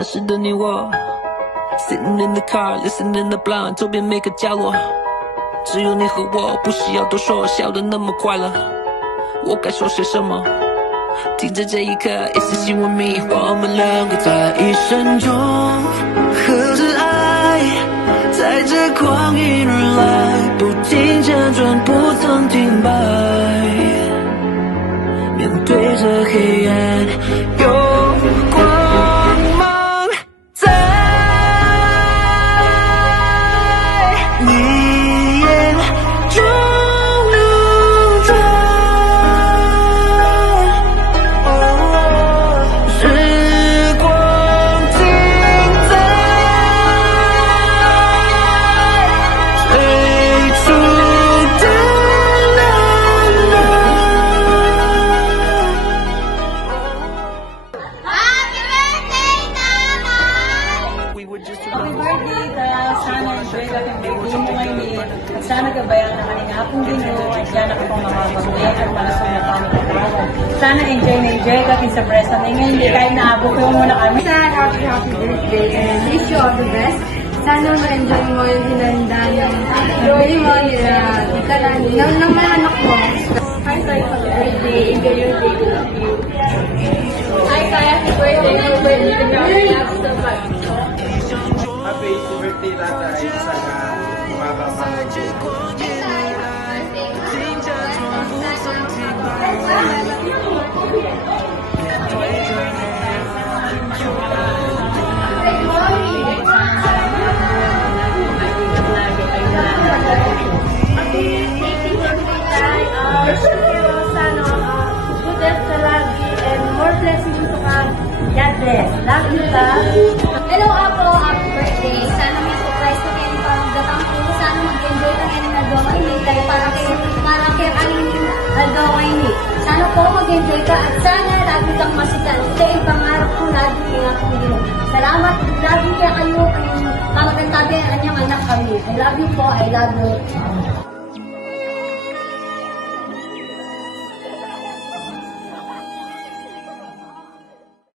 那时的你我 Sitting in the car, listening the blind 周边每个角落只有你和我，不需要多说，笑得那么快乐，我该说些什么？听着这一刻，一丝希望迷惑我们两个在一生中何止爱，在这光阴而来，不停辗转，不曾停摆，面对着黑暗，有光芒在，你眼中流转，时光停在最初的那么。We were just Happy birthday, Dal. Sana enjoy ka ng birthday mo ngayon. At sana gabayan na kaning hapong Ginoo at yan ako pong makapagli at malasong na kami katawa. Sana enjoy ka sa presa na ngayon. Hindi kahit naabot ko muna kami. Happy birthday and wish you all the best. Sana ma-enjoy mo yung hinanda ng birthday mo nila. Nang mga anak mo. Hi, Tay. Happy birthday. Enjoy your day. Love you. Hi, Tay. Happy birthday. Happy birthday. Love you so much. Happy birthday, tatay. Sana umaba pa. God bless. Love you, love. Hello, Apo. Happy birthday. Sana may surprise ka kayo pagdatang po. Sana mag-enjoy ka ngayon na gawa ini. Tayo para kay alin gawa ini. Sana po mag-enjoy ka at sana lagi kang masitan. Ito yung pangarap ko lagi nga kong gino. Salamat. Lagi kaya kayo ang kamagantabi ang anyang anak kami. I love you po. I love you.